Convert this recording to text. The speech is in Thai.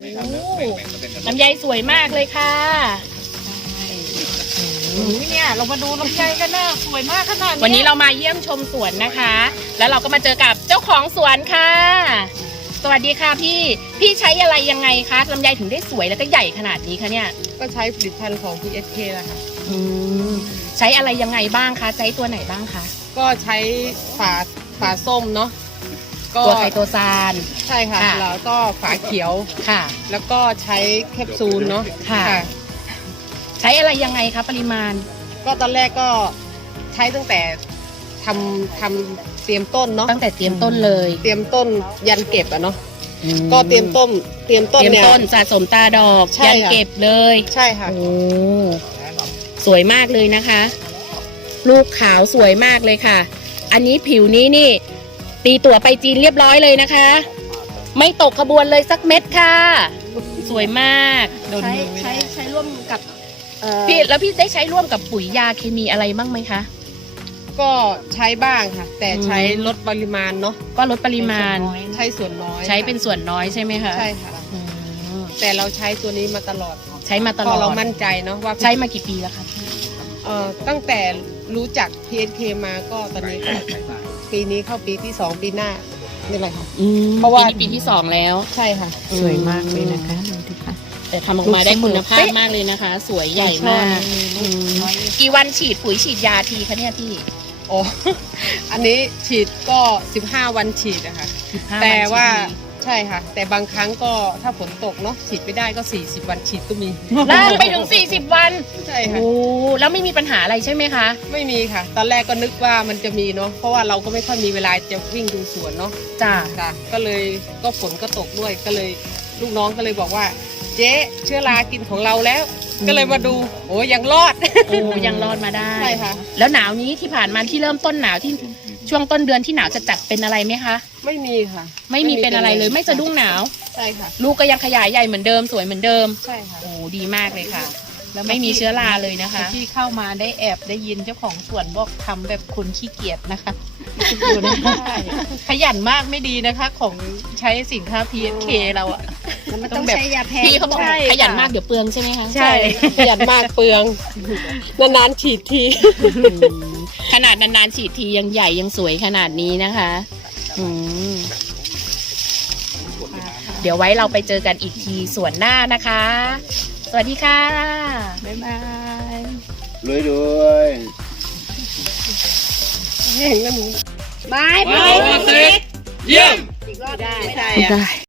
ลำไยสวยมากเลยค่ะเนี่ยเรามาดูลำไยกันนะสวยมากขนาดนี้วันนี้เรามาเยี่ยมชมสวนนะคะ แล้วเราก็มาเจอกับเจ้าของสวนค่ะ สวัสดีค่ะพี่ใช้อะไรยังไงคะลำไยถึงได้สวยแล้วก็ใหญ่ขนาดนี้คะเนี่ยก็ใช้ผลิตภัณฑ์ของ PSK แหละค่ะใช้อะไรยังไงบ้างคะใช้ตัวไหนบ้างคะก็ใช้ฝาส้มเนาะตัวไคโตซานใช่ค่ะแล้วก็ฝาเขียวค่ะแล้วก็ใช้แคปซูลเนาะค่ะใช้อะไรยังไงคะปริมาณก็ตอนแรกก็ใช้ตั้งแต่ทำเตรียมต้นเนาะตั้งแต่เตรียมต้นเลยเตรียมต้นยันเก็บอะเนาะก็เตรียมต้นเนี่ยสะสมตาดอกยันเก็บเลยใช่ค่ะโอ้สวยมากเลยนะคะลูกขาวสวยมากเลยค่ะอันนี้ผิวนี้นี่ตีตั๋วไปจีนเรียบร้อยเลยนะคะไม่ตกขบวนเลยสักเม็ดค่ะสวยมากใช้ร่วมกับพี่ได้ใช้ร่วมกับปุ๋ยยาเคมีอะไรบ้างไหมคะก็ใช้บ้างค่ะแต่ใช้ลดปริมาณเนาะก็ลดปริมาณใช้ส่วนน้อยใช้เป็นส่วนน้อยใช่ไหมคะใช่ค่ะแต่เราใช้ตัวนี้มาตลอดใช้มาตลอดเรามั่นใจเนาะว่าใช้มากี่ปีแล้วคะตั้งแต่รู้จัก PSK มาก็ตอนนี้ปีนี้เข้าปีที่2ปีหน้านี่อะไรค่ะเพราะว่าปีที่2แล้วใช่ค่ะสวยมากเลยนะคะแต่ทำออกมาได้คุณภาพมากเลยนะคะสวยใหญ่มากกี่วันฉีดปุ๋ยฉีดยาทีคะเนี่ยพี่โอ้อันนี้ฉีดก็15วันฉีดนะคะแต่ว่าใช่ค่ะแต่บางครั้งก็ถ้าฝนตกเนาะฉีดไม่ได้ก็40วันฉีดก็มีล่าไปถึง40วันใช่ค่ะโอ้แล้วไม่มีปัญหาอะไรใช่ไหมคะไม่มีค่ะตอนแรกก็นึกว่ามันจะมีเนาะเพราะว่าเราก็ไม่ค่อยมีเวลาจะวิ่งดูสวนเนาะจ้าก็เลยก็ฝนก็ตกด้วยก็เลยลูกน้องก็เลยบอกว่าเจ๊เชื้อรากินของเราแล้วก็เลยมาดูโอ้ยังรอดโอ้ยังรอดมาได้ใช่ค่ะแล้วหนาวนี้ที่ผ่านมาที่เริ่มต้นหนาวที่ช่วงต้นเดือนที่หนาวจะจัดเป็นอะไรไหมคะไม่มีค่ะไม่มีเป็นอะไรเลยไม่สะดุ้งหนาวใช่ค่ะลูกก็ยังขยายใหญ่เหมือนเดิมสวยเหมือนเดิมใช่ค่ะโอ้ดีมากเลยค่ะแล้วไม่มีเชื้อราเลยนะคะที่เข้ามาได้แอบได้ยินเจ้าของสวนบอกทำแบบคนขี้เกียจนะคะดูนะขยันมากไม่ดีนะคะของใช้สินค้า PSK เราอะมันต้องแบบพี่เขาบอกขยันมากเดี๋ยวเปลืองใช่ไหมคะใช่ขยันมากเปลืองนานๆฉีดทีขนาดนานๆฉีดทียังใหญ่ยังสวยขนาดนี้นะคะเดี๋ยวไว้เราไปเจอกันอีกทีส่วนหน้านะคะสวัสดีค่ะบ๊ายบายด้วยเห็นแล้วหนูไม่เยี่ยมได้